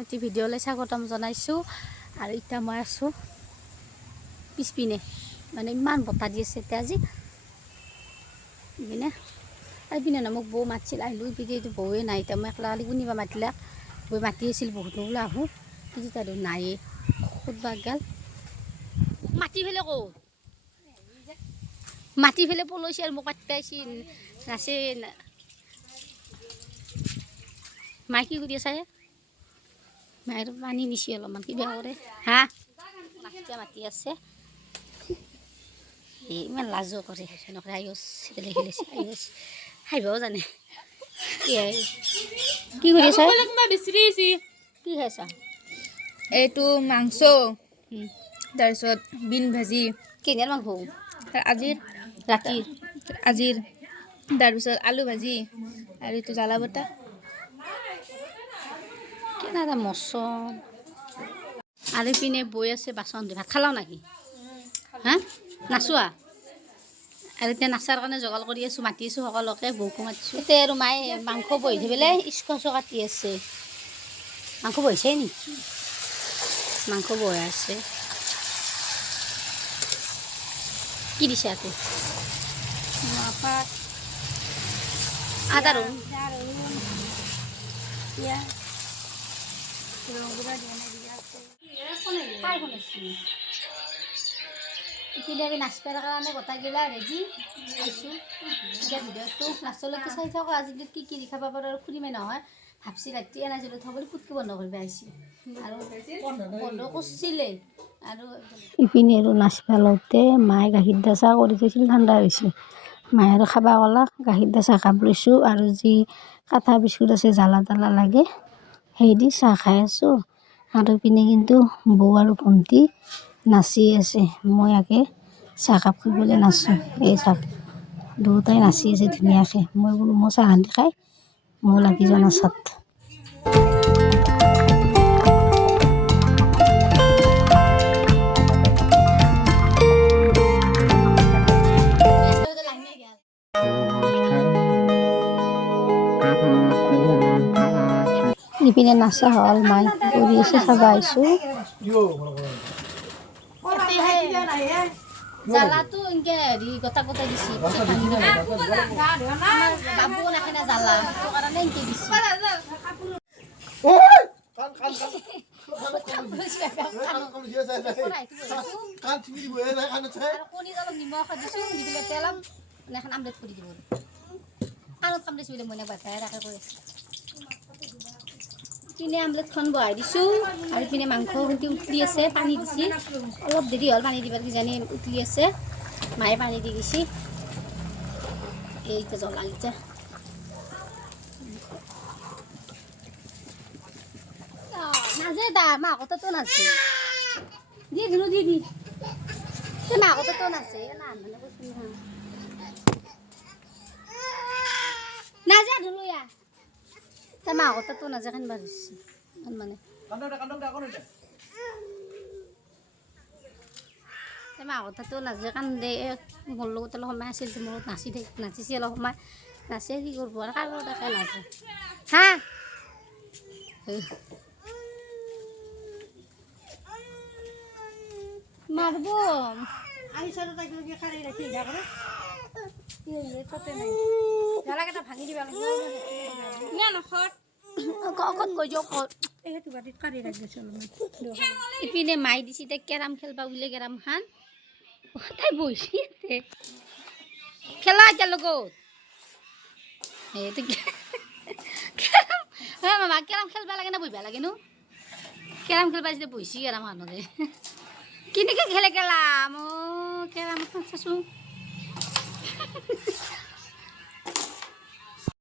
এটি ভিডিঅ'লৈ স্বাগতম জনাইছোঁ। আৰু এতিয়া মই আছোঁ পিছপিনে, মানে ইমান বতাহ দি আছে এতিয়া আজি ইপিনে। আৰু ইপিনে ন মোক বৌ মাতিছিল, আহিলোঁ ইপিনে এইটো বৌৱে নাই। এতিয়া মই একলা কালি কোনিবা মাতিলাক, বৌ মাতি আছিল বহুত বোলে আহোঁ, কিন্তু তাতো নায়ে সুধবা গাল মাতি ফেলে কৌ মাতি ফেলে পলৈছে আৰু মোক মাতিব আহিছিল নাচে। মায়ে কি কৰি আছে? মায়ের পানি নিছি অলপমান কিবা করে হা নাচতে মাতি আছে। ইমান লাজো করে নকরে আয়ুষ খেলে খেলেছে আয়ুষ খাইবও জানে। কি কৰি আছে? কি খাইছা? এইটো মাংস, তাৰপিছত বিন ভাজি। কেনিয়াৰ মাংস আজিৰ ৰাতিৰ আজিৰ তাৰপিছত আলু ভাজি আৰু এইটো জ্বালা বটা। কেনে এটা মচন। আৰু ইপিনে বৈ আছে বাচন ধুই। ভাত খালাও নাকি? হা নাচোৱা? আৰু এতিয়া নাচাৰ কাৰণে যোগাৰ কৰি আছোঁ, মাতি আছোঁ সকলোকে, বৌকো মাতিছোঁ। এতিয়া আৰু মায়ে মাংস বহি থৈ পেলাই স্কচো কাটি আছে। মাংস বহিছে নেকি? মাংস বহি আছে। কি দিছে ইয়াতে? আদা ৰহুন ইপিনে আমি নাচপাৰ কাৰণে গোটাইগিলা ৰেডি আছোঁ। এতিয়া ভিডিঅ'টো লাষ্টলৈকে চাই থাকোঁ। আজি কি কি দেখাব পাৰোঁ আৰু ফুৰিমে নহয় ভাবছি ৰাতি এনাইছিলোঁ থবলৈ পুটকি বন্ধ কৰিব আহিছিল আৰু বন্ধ কৰিছিলে। আৰু ইপিনে আৰু নাচবা লওঁতে মায়ে গাখীৰ দিয়া চাহ কৰি থৈছিল, ঠাণ্ডা হৈছে। মায়ে আৰু খাবা ক'লাক, গাখীৰ দিয়া চাহ কাপ লৈছোঁ আৰু যি কাটা বিস্কুট আছে জ্বালা তালা লাগে সেই দি চাহ খাই আছোঁ। আৰু ইপিনে কিন্তু বৌ আৰু ভণ্টি নাচি আছে। মই আগে চাহকাপ খাবলৈ নাচোঁ। এই চাহ দুয়োটাই নাচি আছে ধুনীয়াকৈ। মই বোলো মই চাহ খান্দি খাই মই লাগি যোৱা নাচাত। ইপিনে নাচা হ'ল, মাই কৰি আছে চাব আহিছোঁ। জ্বালাটো এনেকৈ হেৰি গোটা গোটাই দিছে, বাবু নাখায় জ্বালা, সেইটো কাৰণে এনেকৈ দিছে। কণীত অলপ নিমখ দিছোঁ, দি পেলাই তেল এখন আমলেট কৰি দিব। কাণত কাম দিছোঁ বোলে মই বাচ্ছাই তাকে কৈ আছে। পিনে আমলেটখন বহাই দিছোঁ আৰু পিনে মাংস খুটি উতলি আছে, পানী দিছি। অলপ দেৰি হ'ল পানী দিবাৰ, কিজানি উতলি আছে। মায়ে পানী দি দিছি। এইটা জ্বলা এতিয়া নাজে দা মাকতেতো নাচে দি দিলো দি দি মাকতেতো নাচে নাজে ধুলো ইয়া তা মাকতেতো নাজে কানবা ধৰছি মানে মাকতেতো নাজে কান্দে। মোৰ লগত অলপ সময় আছিল, মোৰ লগত নাচিছে অলপ সময় নাচে। কি কৰিব আৰু কাৰো তাকে নাচে হা মাৰব ভাঙি দিবা ইপিনে মাই দিছি তাই কেৰাম খেলবা বোলে। কেৰাম খান তাই বহিছি খেলা এতিয়া লগত মামা কেৰাম খেলবা লাগে না বহিবা লাগে নো? কেৰাম খেলবা যেতিয়া বহিছি কেৰাম খানতে কেনেকৈ খেলে কেলাম কেৰাম চাচোন